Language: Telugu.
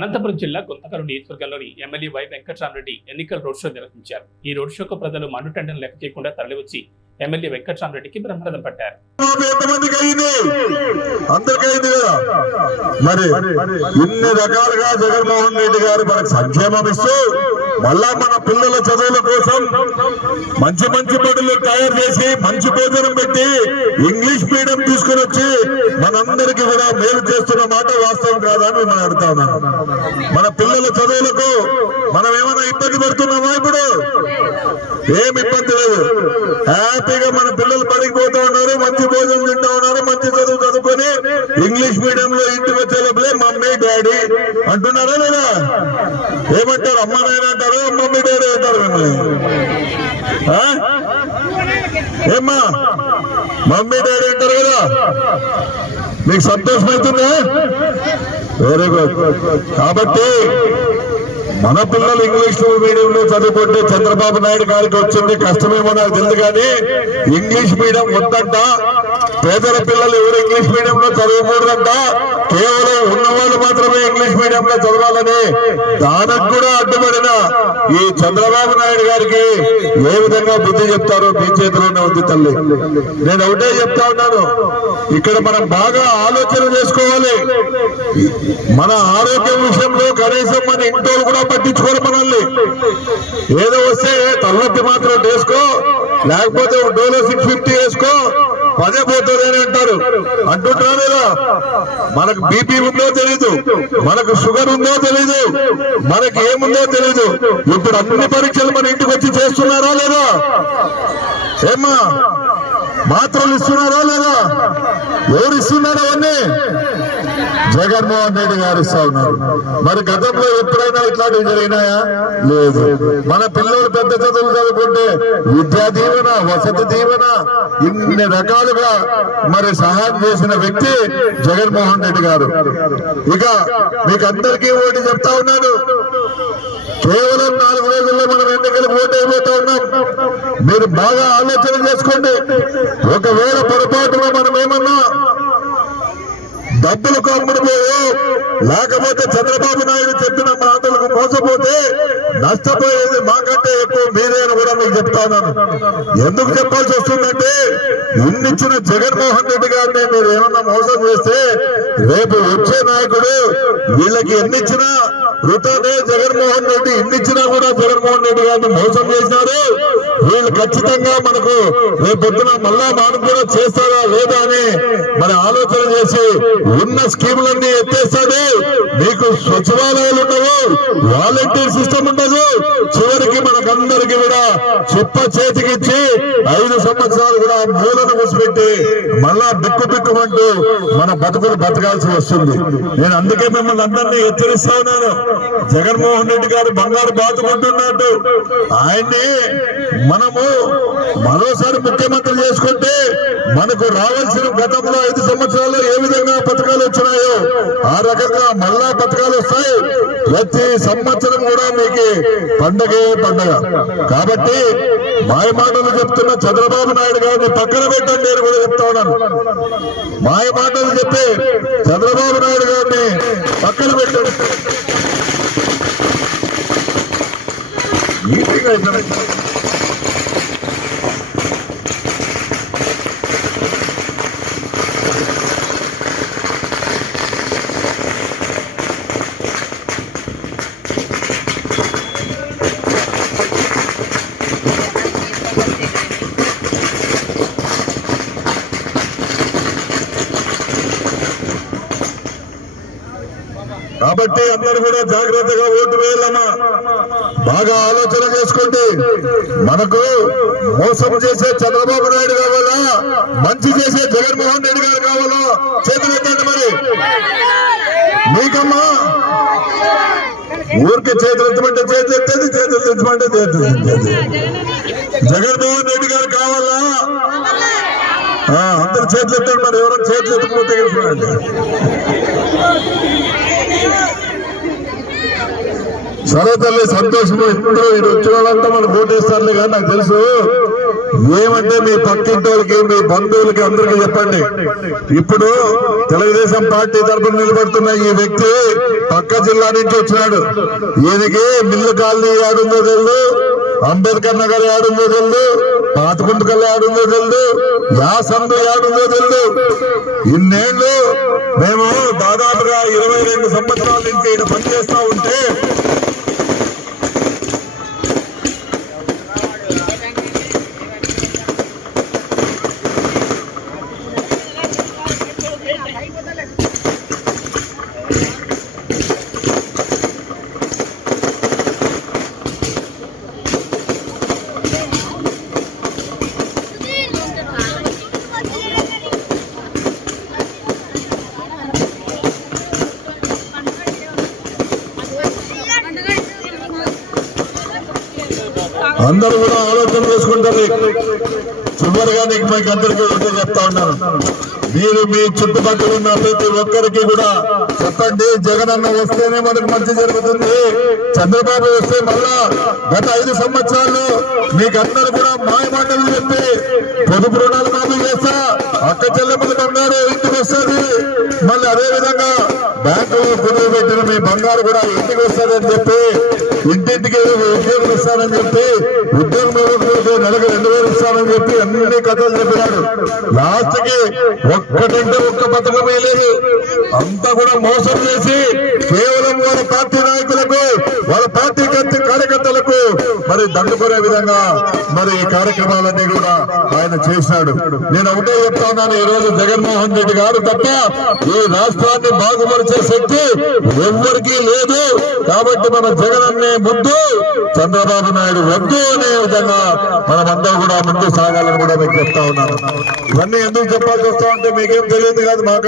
అనంతపురం జిల్లా గుంతకల్ నియోజకవర్గంలోని ఎమ్మెల్యే వై వెంకటరామరెడ్డి ఎన్నికల రోడ్ షో నిర్వహించారు. ఈ రోడ్ షోకు ప్రజలు మండుటెండను లెక్క చేయకుండా తరలివచ్చి ఎమ్మెల్యే వెంకటరామరెడ్డికి బ్రహ్మరథం పట్టారు. మరి ఇన్ని రకాలుగా జగన్మోహన్ రెడ్డి గారు మనకు సంక్షేమం ఇస్తూ మళ్ళా మన పిల్లల చదువుల కోసం మంచి మంచి బడులు తయారు చేసి మంచి భోజనం పెట్టి ఇంగ్లీష్ మీడియం తీసుకుని వచ్చి మనందరికీ కూడా మేలు చేస్తున్న మాట వాస్తవం కాదని మనం అడుగుతా ఉన్నాను. మన పిల్లల చదువులకు మనం ఏమైనా ఇబ్బంది పడుతున్నామా? ఇప్పుడు ఏం ఇబ్బంది లేదు. హ్యాపీగా మన పిల్లలు పనికి పోతా ఉన్నారు, మంచి భోజనం తింటా ఉన్నారు, మంచి చదువు చదువుకొని ఇంగ్లీష్ మీడియం లో ఇంటికి వచ్చే లోపలే మమ్మీ డాడీ అంటున్నారా లేదా? ఏమంటారు? అమ్మ నాయన అంటారు, మమ్మీ డాడీ అంటారు మిమ్మల్ని. ఏమ్మా మమ్మీ డాడీ అంటారు కదా, మీకు సంతోషం అవుతుందా? Very good. కాబట్టి మన పిల్లలు ఇంగ్లీష్ మీడియంలో చదువుకుంటే చంద్రబాబు నాయుడు గారికి వచ్చింది కష్టమేమో నాకు తెలియదు, కానీ ఇంగ్లీష్ మీడియం వద్దంట. పేదల పిల్లలు ఎవరు ఇంగ్లీష్ మీడియంలో చదవకూడదంట, కేవలం ఉన్నవాళ్ళు మాత్రమే ఇంగ్లీష్ మీడియంలో చదవాలని దానికి కూడా అడ్డుపడిన ఈ చంద్రబాబు నాయుడు గారికి ఏ విధంగా బుద్ధి చెప్తారో మీ చేతిలోనే ఉంది తల్లి. నేను ఒకటే చెప్తా ఉన్నాను, ఇక్కడ మనం బాగా ఆలోచన చేసుకోవాలి. మన ఆరోగ్యం విషయంలో కనీసం మన ఇంట్లో కూడా పట్టించుకోవాలి మనల్ని. ఏదో వస్తే తలనొప్పి మాత్రం వేసుకో, లేకపోతే డోలో 650 వేసుకో, పదే పోతుంది అని అంటారు. అంటుంటారా లేదా? మనకు బీపీ ఉందో తెలీదు, మనకు షుగర్ ఉందో తెలీదు, మనకి ఏముందో తెలీదు. ఇప్పుడు అన్ని పరీక్షలు మన ఇంటికి వచ్చి చేస్తున్నారా లేదా? ఏమ్మా మాత్రలు ఇస్తున్నారా లేదా? ఎవరు ఇస్తున్నారా? అవన్నీ జగన్మోహన్ రెడ్డి గారు ఇస్తా ఉన్నారు. మరి గతంలో ఎప్పుడైనా ఇట్లాంటివి జరిగినాయా? లేదు. మన పిల్లలు పెద్ద చదువులు చదువుకుంటే విద్యా దీవెన, వసతి దీవెన, ఇన్ని రకాలుగా మరి సహాయం చేసిన వ్యక్తి జగన్మోహన్ రెడ్డి గారు. ఇక మీకు అందరికీ ఓటు చెప్తా ఉన్నాను, కేవలం 4 రోజుల్లో మనం ఎన్నికలకు ఓటు అయిపోతా ఉన్నాం. మీరు బాగా ఆలోచన చేసుకోండి. ఒకవేళ పొరపాటులో మనం ఏమన్నా డబ్బులకు అమ్ముడుపోయో లేకపోతే చంద్రబాబు నాయుడు చెప్పిన మాటలకు మోసపోతే నష్టపోయేది మాకంటే ఎక్కువ మీరే అని కూడా మీకు చెప్తా ఉన్నాను. ఎందుకు చెప్పాల్సి వస్తుందంటే, ఇన్నిచ్చిన జగన్మోహన్ రెడ్డి గారిని మీరు ఏమన్నా మోసం చేస్తే రేపు వచ్చే నాయకుడు వీళ్ళకి ఎన్నిచ్చినా వృతానే. జగన్మోహన్ రెడ్డి ఇన్నిచ్చినా కూడా జగన్మోహన్ రెడ్డి గారిని మోసం చేసినారు. వీళ్ళు ఖచ్చితంగా మనకు రేపు పొద్దున మళ్ళా మనం కూడా చేస్తారా లేదా అని మన ఆలోచన చేసి ఉన్న స్కీములన్నీ ఎత్తేస్తాడు. మీకు సచివాలయాలు ఉండవు, వాలంటీర్ సిస్టమ్ ఉండదు. చివరికి మనకందరికి కూడా చిప్ప చేతికిచ్చి 5 సంవత్సరాలు కూడా మూలను మూసిపెట్టి మళ్ళా బిక్కుమంటూ మన బతుకులు బతకాల్సి వస్తుంది. నేను అందుకే మిమ్మల్ని అందరినీ హెచ్చరిస్తా ఉన్నాను. జగన్మోహన్ రెడ్డి గారు బంగారు బాతుకుంటున్నట్టు ఆయన్ని మనము మరోసారి ముఖ్యమంత్రి చేసుకుంటే మనకు రావాల్సిన గతంలో 5 సంవత్సరాల్లో ఏ విధంగా పథకాలు వచ్చినాయో ఆ రకంగా మళ్ళా పథకాలు వస్తాయి. ప్రతి సంవత్సరం కూడా మీకు పండగే పండగ. కాబట్టి మాయ మాటలు చెప్తున్న చంద్రబాబు నాయుడు గారిని పక్కన పెట్టండి నేను కూడా చెప్తా ఉన్నాను. మాయ మాటలు చెప్పి చంద్రబాబు నాయుడు గారిని పక్కన పెట్టండి. కాబట్టి అందరూ కూడా జాగ్రత్తగా ఓటు వేయాలమ్మా. బాగా ఆలోచన చేసుకోండి. మనకు మోసం చేసే చంద్రబాబు నాయుడు కావాలా, మంచి చేసే జగన్మోహన్ రెడ్డి గారు కావాలా? చేతులు ఎత్తండి. మరి మీకమ్మా ఊరికి చేతులు ఎత్తమంటే చేతులు ఎత్తేది, చేతులు తెచ్చమంటే చేతులు ఎత్తేది. జగన్మోహన్ రెడ్డి గారు కావాలా? అందరు చేతులు ఎత్తండి. మరి ఎవరో చేతులు ఎత్తకపోతే చూడండి. సరే తల్లి, సంతోషము. ఇప్పుడు వీడు వచ్చిన వాళ్ళంతా మనకు ఓటేస్తారులే, కానీ నాకు తెలుసు ఏమంటే మీ పక్కింటోళ్ళకి మీ బంధువులకి అందరికీ చెప్పండి. ఇప్పుడు తెలుగుదేశం పార్టీ తరఫున నిలబడుతున్న ఈ వ్యక్తి పక్క జిల్లా నుంచి వచ్చినాడు. ఈయనకి మిల్లు కాలనీ ఏడుందో తెలుదు, అంబేద్కర్ నగర్ ఏడుందో తెలుదు, పాతకుంటకల్ ఏడుందో తెలుదు, యాసందు ఏడుందో తెలుదు. ఇన్నేళ్లు మేము దాదాపుగా 22 సంవత్సరాల నుంచి ఈయన పనిచేస్తా ఉంటే అందరూ కూడా ఆలోచన చేసుకుంటారు. చివరిగా నీకు మీకు అందరికీ ఒకటే చెప్తా ఉన్నాను, మీరు మీ చుట్టుపక్కల ఉన్న ప్రతి ఒక్కరికి కూడా చెప్పండి, జగనన్న వస్తేనే మనకు మంచి జరుగుతుంది. చంద్రబాబు వస్తే మళ్ళా గత 5 సంవత్సరాలు మీకందరూ కూడా మాయ మాటలు చెప్పి పొదుపు రుణాలు మాఫీ చేస్తా, అక్క చెల్లెమ్మలు బంగారు ఇంటికి వస్తుంది, మళ్ళీ అదే విధంగా బ్యాంకులో కుదురు పెట్టిన మీ బంగారు కూడా ఇంటికి వస్తుందని చెప్పి, ఇంటింటికి ఉద్యోగం ఇస్తానని చెప్పి, ఉద్యోగం నెలకు 2000 ఇస్తానని చెప్పి అన్ని కథలు చెప్పినాడు. లాస్ట్ కి ఒక్కటంటే ఒక్క పథకమే లేదు. అంతా కూడా మోసం చేసి కేవలం వాళ్ళ పార్టీ నాయకులకు, వాళ్ళ పార్టీ కార్యకర్తలకు మరి దండుకునే విధంగా మరి ఈ కార్యక్రమాలన్నీ కూడా ఆయన చేశాడు. నేను ఒకటే చెప్తా ఉన్నాను, ఈ రోజు జగన్మోహన్ రెడ్డి గారు తప్ప ఈ రాష్ట్రాన్ని బాగుపరిచే శక్తి ఎవ్వరికీ లేదు. కాబట్టి మన జగన్ అనే ముద్దు, చంద్రబాబు నాయుడు వద్దు అనే విధంగా మనమందరూ కూడా ముందు సాగాలని కూడా మీకు చెప్తా ఉన్నాను. ఇవన్నీ ఎందుకు చెప్పాల్సి వస్తా ఉంటే మీకేం తెలియదు కాదు, మాకు